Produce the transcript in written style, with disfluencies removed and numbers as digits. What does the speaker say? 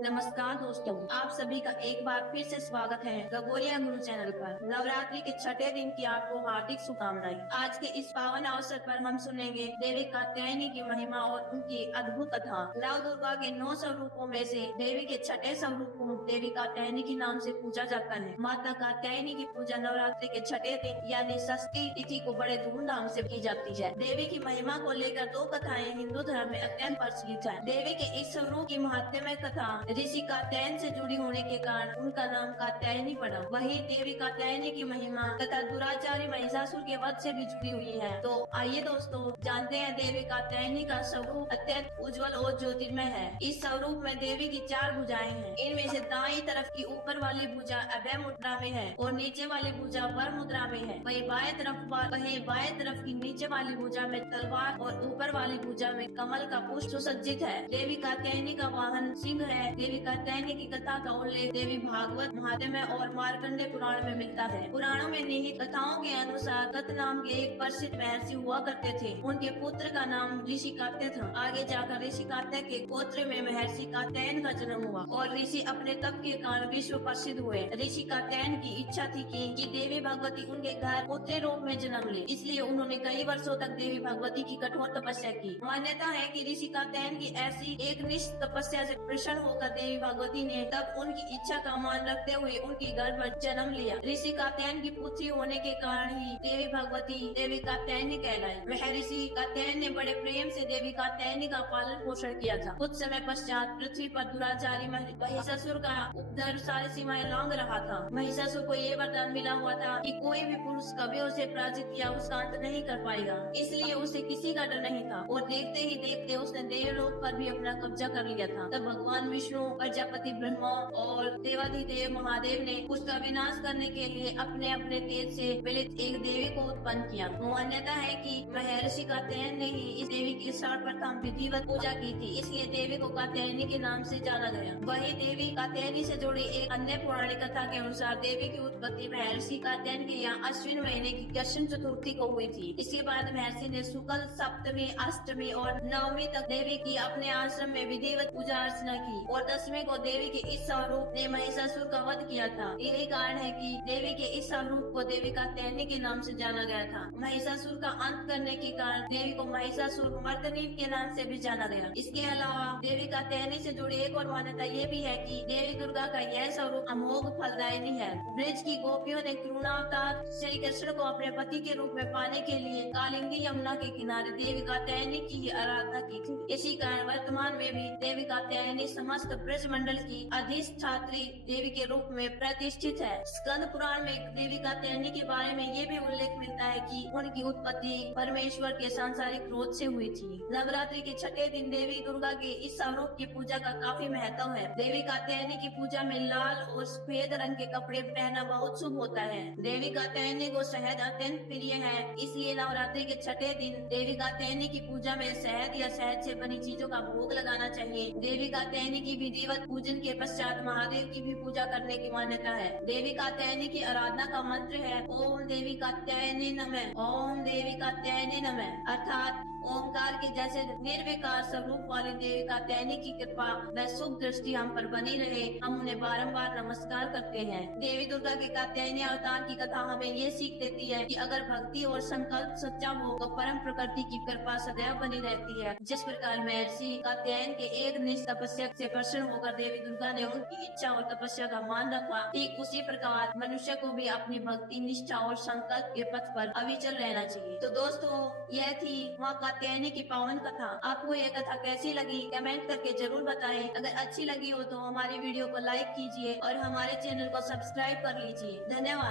नमस्कार दोस्तों, आप सभी का एक बार फिर से स्वागत है गगोरिया गुरु चैनल पर। नवरात्रि के छठे दिन की आपको हार्दिक शुभकामनाएं। आज के इस पावन अवसर पर हम सुनेंगे देवी कात्यायनी की महिमा और उनकी अद्भुत कथा। नव दुर्गा के 9 स्वरूपों में से देवी के छठे स्वरूप को देवी कात्यायनी के नाम से पूजा जाता है। माता कात्यायनी की पूजा नवरात्रि के छठे दिन यानी षष्ठी तिथि को बड़े धूमधाम से की जाती है। देवी की महिमा को लेकर 2 कथाएं हिंदू धर्म में अत्यंत प्रचलित है। देवी के इस स्वरूप की महत्वमय कथा ऋषि कात्यायन से जुड़ी होने के कारण उनका नाम कात्यायनी पड़ा। वही देवी कात्यायनी की महिमा तथा दुराचारी महिषासुर के वध से भी जुड़ी हुई है। तो आइए दोस्तों जानते हैं देवी कात्यायनी का स्वरूप अत्यंत उज्जवल और ज्योतिर्मय है। इस स्वरूप में देवी की 4 भुजाएं हैं। इनमें से दाईं तरफ की ऊपर वाली भुजा अभय मुद्रा में है और नीचे वाली भुजा वर मुद्रा में है। वही बाएं तरफ की नीचे वाली भुजा में तलवार और ऊपर वाली भुजा में कमल का पुष्प सुसज्जित है। देवी कात्यायनी का वाहन सिंह है। देवी कात्यायनी की कथा का उल्लेख देवी भागवत महात्म्य और मार्कंडे पुराण में मिलता है। पुराणों में निहित कथाओं के अनुसार दत्त नाम के एक प्रसिद्ध महर्षि हुआ करते थे। उनके पुत्र का नाम ऋषि कात्य था। आगे जाकर ऋषि कात्य के गोत्र में महर्षि कात्यायन का जन्म हुआ और ऋषि अपने तप के कारण विश्व प्रसिद्ध हुए। ऋषि कात्यायन की इच्छा थी कि देवी भगवती उनके घर पुत्र रूप में जन्म ले, इसलिए उन्होंने कई वर्षों तक देवी भगवती की कठोर तपस्या की। मान्यता है कि ऋषि कात्यायन की ऐसी एक निष्ठ तपस्या से प्रसन्न होकर देवी भगवती ने तब उनकी इच्छा का मान रखते हुए उनके घर पर जन्म लिया। ऋषि कात्यायन की पुत्री होने के कारण ही देवी भगवती देवी कात्यायनी कहलाई। वह ऋषि कात्यायन ने बड़े प्रेम से देवी कात्यायनी का पालन पोषण किया था। कुछ समय पश्चात पृथ्वी पर दुराचारी महिषासुर का उपद्रव सारी सीमाएं लांघ रहा था। महिषासुर को ये वरदान मिला हुआ था कि कोई भी पुरुष कभी उसे पराजित किया उसका अंत नहीं कर पाएगा, इसलिए उसे किसी का डर नहीं था और देखते ही देखते उसने देवलोक पर भी अपना कब्जा कर लिया था। तब भगवान विष्णु, प्रजापति ब्रह्मा और देवाधिदेव महादेव ने उसका विनाश करने के लिए अपने अपने तेज से पीड़ित एक देवी को उत्पन्न किया। मान्यता है कि महर्षि कात्यायन ने ही इस देवी की सर्वप्रथम विधिवत पूजा की थी, इसलिए देवी को कात्यायनी के नाम से जाना गया। वही देवी कात्यायनी से जुड़ी एक अन्य पौराणिक कथा के अनुसार देवी की उत्पत्ति महर्षि कात्यायन के यहाँ अश्विन महीने की कृष्ण चतुर्थी को हुई थी। इसके बाद महर्षि ने शुक्ल सप्तमी, अष्टमी और नवमी तक देवी की अपने आश्रम में विधिवत पूजा अर्चना की और 10वीं को देवी के इस स्वरूप ने महिषासुर का वध किया था। यही कारण है कि देवी के इस स्वरूप को देवी कात्यायनी के नाम से जाना गया था। महिषासुर का अंत करने के कारण देवी को महिषासुर मर्दनी के नाम से भी जाना गया। इसके अलावा देवी कात्यायनी से जुड़ी एक और मान्यता ये भी है कि देवी दुर्गा का यह स्वरूप अमोघ फलदायिनी है। ब्रज की गोपियों ने कृष्णावतार श्री कृष्ण को अपने पति के रूप में पाने के लिए कालिंदी यमुना के किनारे देवी कात्यायनी की ही आराधना की थी। इसी कारण वर्तमान में भी देवी कात्यायनी समस्त ब्रज मंडल की अधिष्ठात्री देवी के रूप में प्रतिष्ठित है। स्कंद पुराण में देवी कात्यायनी के बारे में ये भी उल्लेख मिलता है कि उनकी उत्पत्ति परमेश्वर के सांसारिक क्रोध से हुई थी। नवरात्रि के छठे दिन देवी दुर्गा के इस स्वरूप की पूजा का काफी महत्व है। देवी कात्यायनी की पूजा में लाल और सफेद रंग के कपड़े पहनना बहुत शुभ होता है। देवी कात्यायनी को शहद अत्यंत प्रिय है, इसलिए नवरात्रि के छठे दिन देवी कात्यायनी की पूजा में शहद या शहद से बनी चीजों का भोग लगाना चाहिए। देवी कात्यायनी की विधिवत पूजन के पश्चात महादेव की भी पूजा करने की मान्यता है। देवी कात्यायनी की आराधना का मंत्र है ओम देवी कात्यायनी नमः, ओम देवी कात्यायनी नमः, अर्थात ओंकार के जैसे निर्विकार स्वरूप वाली देवी कात्यायनी की कृपा व शुभ दृष्टि हम पर बनी रहे, हम उन्हें बारंबार नमस्कार करते हैं। देवी दुर्गा के कात्यायनी अवतार की कथा हमें ये सीख देती है कि अगर भक्ति और संकल्प सच्चा हो तो परम प्रकृति की कृपा सदैव बनी रहती है। जिस प्रकार महर्षि कात्यायन के एक निष्ठ तपस्या से प्रसन्न होकर देवी दुर्गा ने उनकी इच्छा और तपस्या का मान रखा, ठीक उसी प्रकार मनुष्य को भी अपनी भक्ति, निष्ठा और संकल्प के पथ पर अविचल रहना चाहिए। तो दोस्तों यह थी माँ कात्यायनी की पावन कथा। आपको यह कथा कैसी लगी कमेंट करके जरूर बताएं। अगर अच्छी लगी हो तो हमारी वीडियो को लाइक कीजिए और हमारे चैनल को सब्सक्राइब कर लीजिए। धन्यवाद।